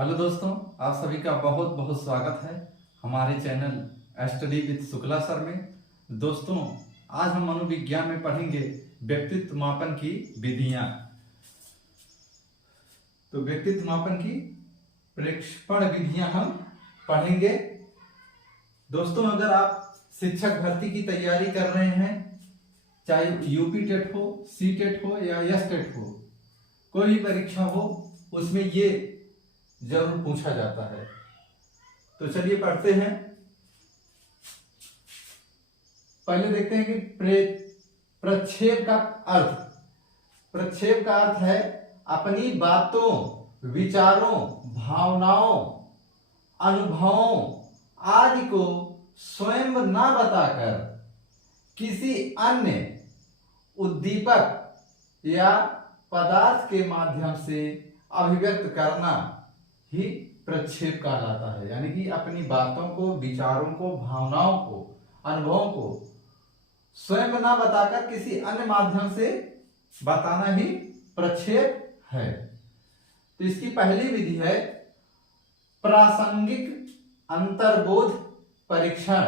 Hello दोस्तों, आप सभी का बहुत बहुत स्वागत है हमारे channel study with Shukla sir में। दोस्तों, आज हम मनोविज्ञान में पढ़ेंगे व्यक्तित्व मापन की विधियां। तो व्यक्तित्व मापन की प्रेक्षेपण विधियां हम पढ़ेंगे। दोस्तों, अगर आप शिक्षक भर्ती की तैयारी कर रहे हैं, चाहे यूपी टेट हो, सी टेट हो या एस टेट हो, कोई भी परीक्षा हो, उसमें ये जरूर पूछा जाता है। तो चलिए पढ़ते हैं। पहले देखते हैं कि प्रक्षेप का अर्थ। प्रक्षेप का अर्थ है अपनी बातों, विचारों, भावनाओं, अनुभवों आदि को स्वयं न बताकर किसी अन्य उद्दीपक या पदार्थ के माध्यम से अभिव्यक्त करना ही प्रक्षेप कहलाता है। यानी कि अपनी बातों को, विचारों को, भावनाओं को, अनुभवों को स्वयं न बताकर किसी अन्य माध्यम से बताना ही प्रक्षेप है। तो इसकी पहली विधि है प्रासंगिक अंतर्बोध परीक्षण,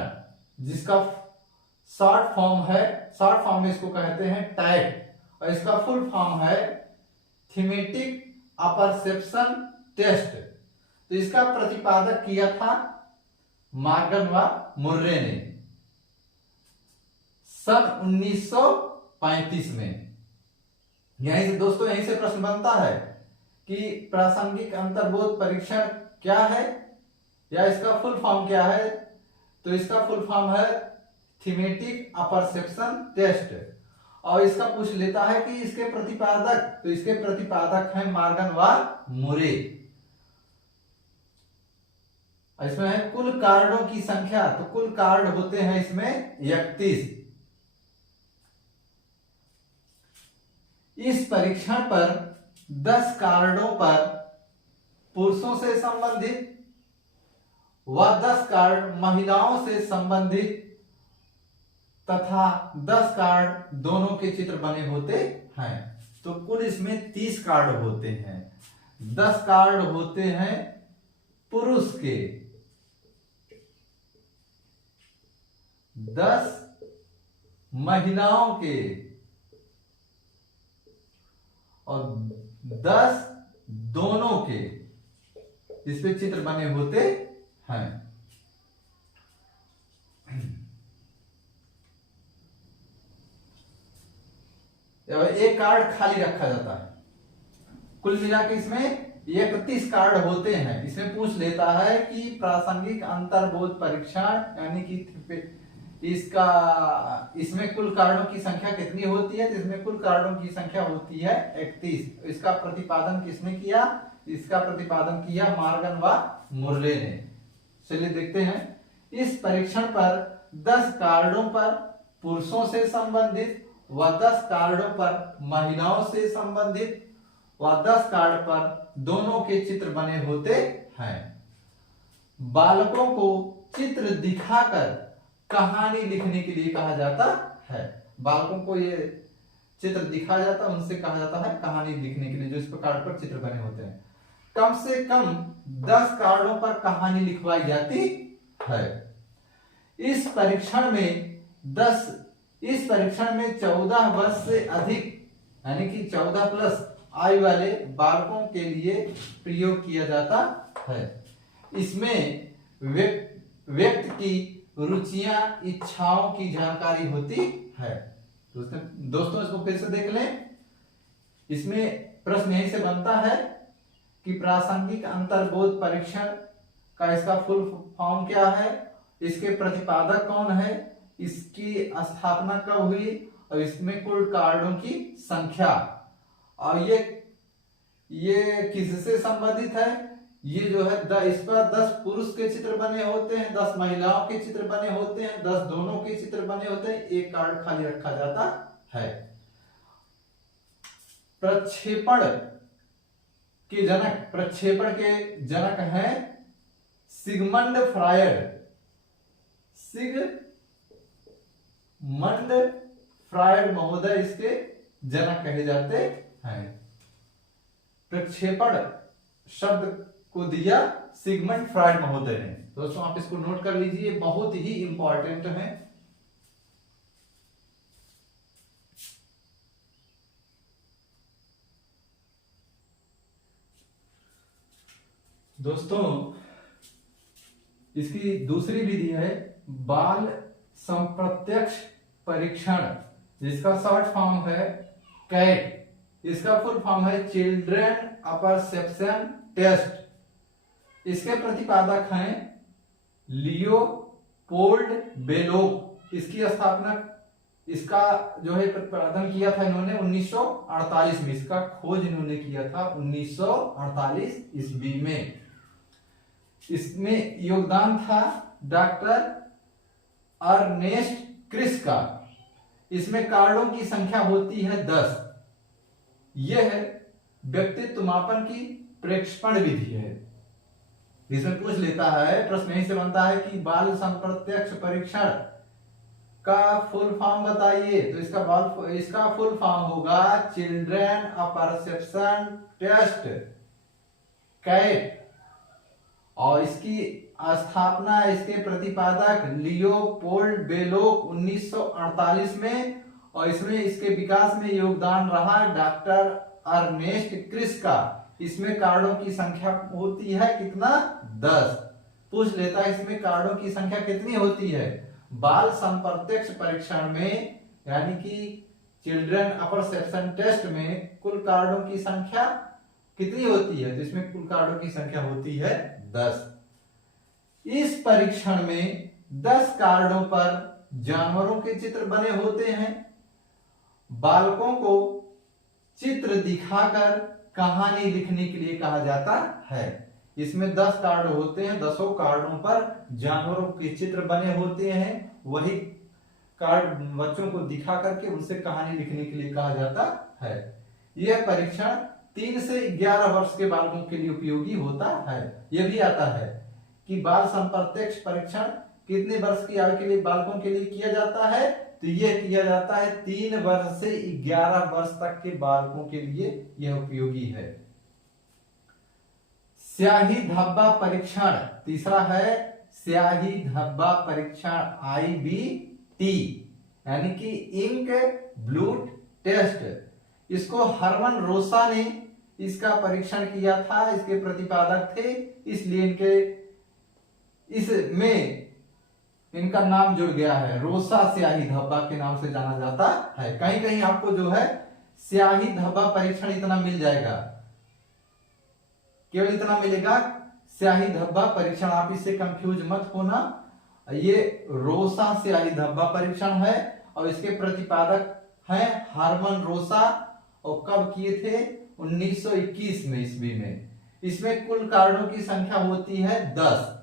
जिसका शॉर्ट फॉर्म में इसको कहते हैं टैट, और इसका फुल फॉर्म है थीमेटिक अपरसेप्शन टेस्ट। तो इसका प्रतिपादक किया था मॉर्गन व मुर्रे ने सन 1935 में। यहीं से दोस्तों, यहीं से प्रश्न बनता है कि प्रासंगिक अंतर्बोध परीक्षण क्या है या इसका फुल फॉर्म क्या है। तो इसका फुल फॉर्म है थीमेटिक अपरसेप्शन टेस्ट, और इसका पूछ लेता है कि इसके प्रतिपादक, तो इसके प्रतिपादक हैं मॉर्गन व मुरे। इसमें है कुल कार्डों की संख्या, तो कुल कार्ड होते हैं इसमें 31। इस परीक्षण पर 10 कार्डों पर पुरुषों से संबंधित व 10 कार्ड महिलाओं से संबंधित तथा 10 कार्ड दोनों के चित्र बने होते हैं। तो कुल इसमें 30 कार्ड होते हैं। 10 कार्ड होते हैं पुरुष के, 10 महिलाओं के और 10 दोनों के, इसपे चित्र बने होते हैं। एक कार्ड खाली रखा जाता है। कुल मिला के इसमें 31 कार्ड होते हैं। इसमें पूछ लेता है कि प्रासंगिक अंतर्बोध परीक्षण यानी कि इसमें कुल कार्डों की संख्या कितनी होती है। तो इसमें कुल कार्डों की संख्या होती है 31। इसका प्रतिपादन किसने किया? इसका प्रतिपादन किया मॉर्गन व मुर्ले ने। चलिए देखते हैं। इस परीक्षण पर 10 कार्डों पर पुरुषों से संबंधित व 10 कार्डों पर महिलाओं से संबंधित व 10 कार्ड पर दोनों के चित्र बने होते हैं। बालकों को चित्र दिखाकर कहानी लिखने के लिए कहा जाता है। बालकों को ये चित्र दिखाया जाता है, उनसे कहा जाता है कहानी लिखने के लिए, जो इस कार्ड पर चित्र बने होते हैं। कम से कम 10 कार्डों पर कहानी लिखवाई जाती है। इस परीक्षण में 14 वर्ष से अधिक यानी कि 14 प्लस आयु वाले बालकों के लिए प्रयोग किया जाता है। इसमें व्यक्ति की रुचियां, इच्छाओं की जानकारी होती है। दोस्तों इसको फिर से देख लें। इसमें प्रश्न यहीं से बनता है कि प्रासंगिक अंतर्बोध परीक्षण का इसका फुल फॉर्म क्या है, इसके प्रतिपादक कौन है, इसकी स्थापना कब हुई, और इसमें कुल कार्डों की संख्या, और ये किससे संबंधित है। ये जो है इस पर 10 पुरुष के चित्र बने होते हैं, 10 महिलाओं के चित्र बने होते हैं, 10 दोनों के चित्र बने होते हैं। एक कार्ड खाली रखा जाता है। प्रक्षेपण के जनक हैं सिगमंड फ्रायड महोदय इसके जनक कहे जाते हैं। प्रक्षेपण शब्द को दिया सिगमंड फ्रॉइड महोदय ने। दोस्तों आप इसको नोट कर लीजिए, बहुत ही इंपॉर्टेंट है। दोस्तों इसकी दूसरी विधि है बाल संप्रत्यक्ष परीक्षण, जिसका शॉर्ट फॉर्म है कैट। इसका फुल फॉर्म है चिल्ड्रन अपरसेप्शन टेस्ट। इसके प्रतिपादक हैं लियोपोल्ड बेलोक। इसकी स्थापना, इसका जो है प्रतिपादन किया था इन्होंने 1948 में। इसका खोज इन्होंने किया था 1948 ईस्वी में। इसमें योगदान था डॉक्टर अर्नेस्ट क्रिस का। इसमें कार्डों की संख्या होती है 10। यह व्यक्तित्व मापन की प्रेक्षण विधि है। इसमें पूछ लेता है, प्रश्न यहीं से बनता है कि बाल संप्रत्यक्ष परीक्षण का फुल फॉर्म बताइए। तो इसका फुल फॉर्म होगा चिल्ड्रन अपरसेप्शन टेस्ट, कैट। और इसकी स्थापना, इसके प्रतिपादक लियोपोल्ड बेलोक 1948 में, और इसमें इसके विकास में योगदान रहा डॉक्टर अर्नेस्ट क्रिस का। इसमें कार्डों की संख्या होती है कितना? 10। पूछ लेता है इसमें कार्डों की संख्या कितनी होती है। बाल संप्रत्यक्ष परीक्षण में यानी कि चिल्ड्रन अपरसेप्शन टेस्ट में कुल कार्डों की संख्या कितनी होती है? तो इसमें कुल कार्डों की संख्या होती है 10। इस परीक्षण में 10 कार्डों पर जानवरों के चित्र बने होते हैं। बालकों को चित्र दिखाकर कहानी लिखने के लिए कहा जाता है। इसमें 10 कार्ड होते हैं, 10 कार्डों पर जानवरों के चित्र बने होते हैं। वही कार्ड बच्चों को दिखा करके उनसे कहानी लिखने के लिए कहा जाता है। यह परीक्षण 3 से 11 वर्ष के बालकों के लिए उपयोगी होता है। यह भी आता है कि बाल संप्रत्यक्ष परीक्षण कितने वर्ष की आयु के लिए बालकों के लिए किया जाता है? तो यह किया जाता है 3 वर्ष से 11 वर्ष तक के बालकों के लिए यह उपयोगी है। स्याही धब्बा परीक्षण, तीसरा है स्याही धब्बा परीक्षण IBT यानी कि इंक ब्लूट टेस्ट। इसको हरमन रोसा ने इसका परीक्षण किया था। इसके प्रतिपादक थे, इसलिए इसमें इनका नाम जुड़ गया है, रोसा स्याही धब्बा के नाम से जाना जाता है। कहीं कहीं आपको जो है स्याही धब्बा परीक्षण इतना मिल जाएगा, केवल इतना मिलेगा स्याही धब्बा परीक्षण। आप इससे कंफ्यूज मत होना, ये रोसा स्याही धब्बा परीक्षण है और इसके प्रतिपादक हैं हरमन रोसा। और कब किए थे? 1921 में ईस्वी में। इसमें कुल कार्डों की संख्या होती है 10।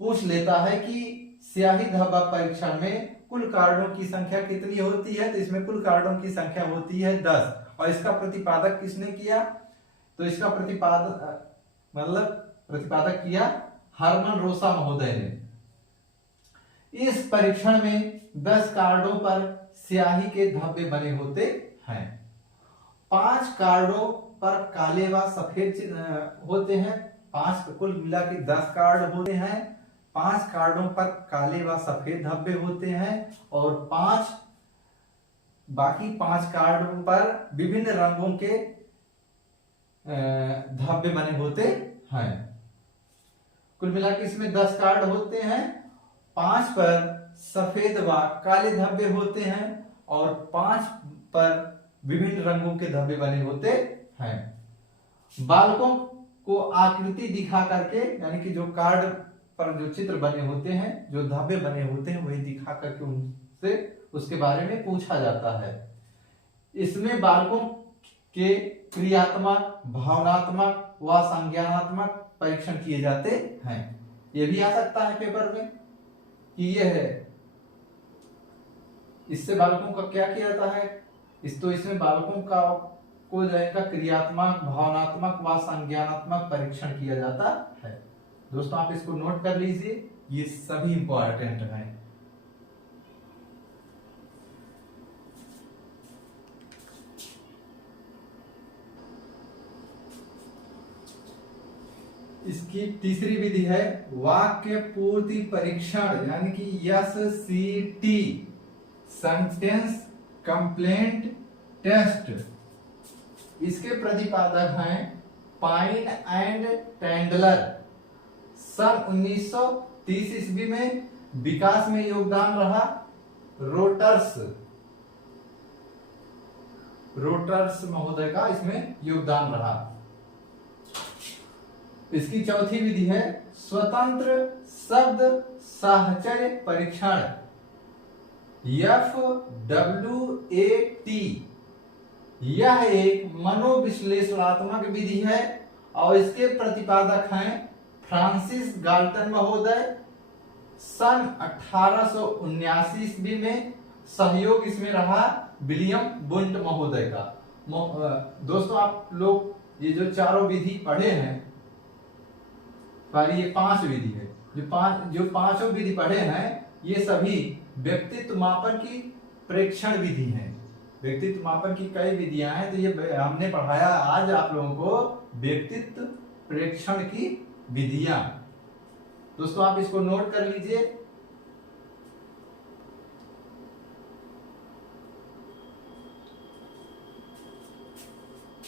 पूछ लेता है कि स्याही धब्बा परीक्षण में कुल कार्डों की संख्या कितनी होती है? तो इसमें कुल कार्डों की संख्या होती है 10। और इसका प्रतिपादक किसने किया? तो इसका प्रतिपादक किया हरमन रोसा महोदय ने। इस परीक्षण में 10 कार्डों पर स्याही के धब्बे बने होते हैं। 5 कार्डों पर काले व सफेद होते हैं। 5 कुल मिला के 10 कार्ड होते हैं। 5 कार्डों पर काले व सफेद धब्बे होते हैं और बाकी 5 कार्डों पर विभिन्न रंगों के धब्बे बने होते हैं। कुल मिला के इसमें 10 कार्ड होते हैं। 5 पर सफेद व काले धब्बे होते हैं और 5 पर विभिन्न रंगों के धब्बे बने होते हैं। बालकों को आकृति दिखा करके यानी कि जो कार्ड पर जो चित्र बने होते हैं, जो धब्बे बने होते हैं, वही दिखा करके उनसे उसके बारे में पूछा जाता है। इसमें बालकों के क्रियात्मक, भावनात्मक व संज्ञानात्मक परीक्षण किए जाते हैं। यह भी आ सकता है पेपर में कि यह है, इससे बालकों का क्या किया जाता है? इसमें बालकों को जाएगा क्रियात्मक, भावनात्मक व संज्ञानात्मक परीक्षण किया जाता है। दोस्तों आप इसको नोट कर लीजिए, ये सभी इंपॉर्टेंट हैं। इसकी तीसरी विधि है वाक्य पूर्ति परीक्षण यानी कि SCT, सेंटेंस कंप्लेंट टेस्ट। इसके प्रतिपादक हैं पाइन एंड टेंडलर। सन 1930 ईस्वी में विकास में योगदान रहा रोटर्स महोदय का इसमें योगदान रहा। इसकी चौथी विधि है स्वतंत्र शब्द साहचर्य परीक्षण, FWAT। यह एक मनोविश्लेषणात्मक विधि है और इसके प्रतिपादक हैं फ्रांसिस गाल्टन महोदय। सन 1879 ईस्वी में सहयोग इसमें रहा विलियम बुंट महोदय का। दोस्तों आप लोग ये जो चारों विधि पढ़े हैं, ये 5 विधि है, जो पांचों विधि पढ़े हैं ये सभी व्यक्तित्व मापन की प्रेक्षण विधि हैं। व्यक्तित्व मापन की कई विधियां हैं, तो ये हमने पढ़ाया आज आप लोगों को व्यक्तित्व प्रेक्षण की विधियां। दोस्तों आप इसको नोट कर लीजिए।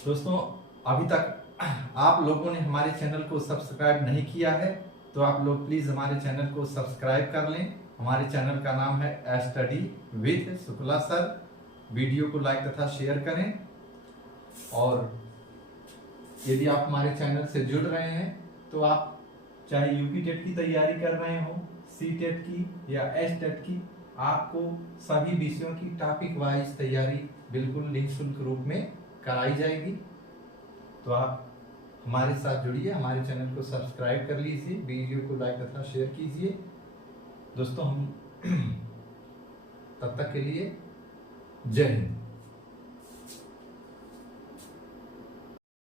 दोस्तों अभी तक आप लोगों ने हमारे चैनल को सब्सक्राइब नहीं किया है तो आप लोग प्लीज हमारे चैनल को सब्सक्राइब कर लें। हमारे चैनल का नाम है study with Shukla sir. Video को लाइक तथा शेयर करें, और यदि आप हमारे चैनल से जुड़ रहे हैं तो आप चाहे यूपी टेट की तैयारी कर रहे हो, सी टेट की या एस टेट की, आपको सभी विषयों की टॉपिक वाइज तैयारी बिल्कुल निःशुल्क रूप में कराई जाएगी। तो आप हमारे साथ जुड़िए, हमारे चैनल को सब्सक्राइब कर लीजिए, वीडियो को लाइक तथा शेयर कीजिए। दोस्तों हम तब तक के लिए जय हिंद।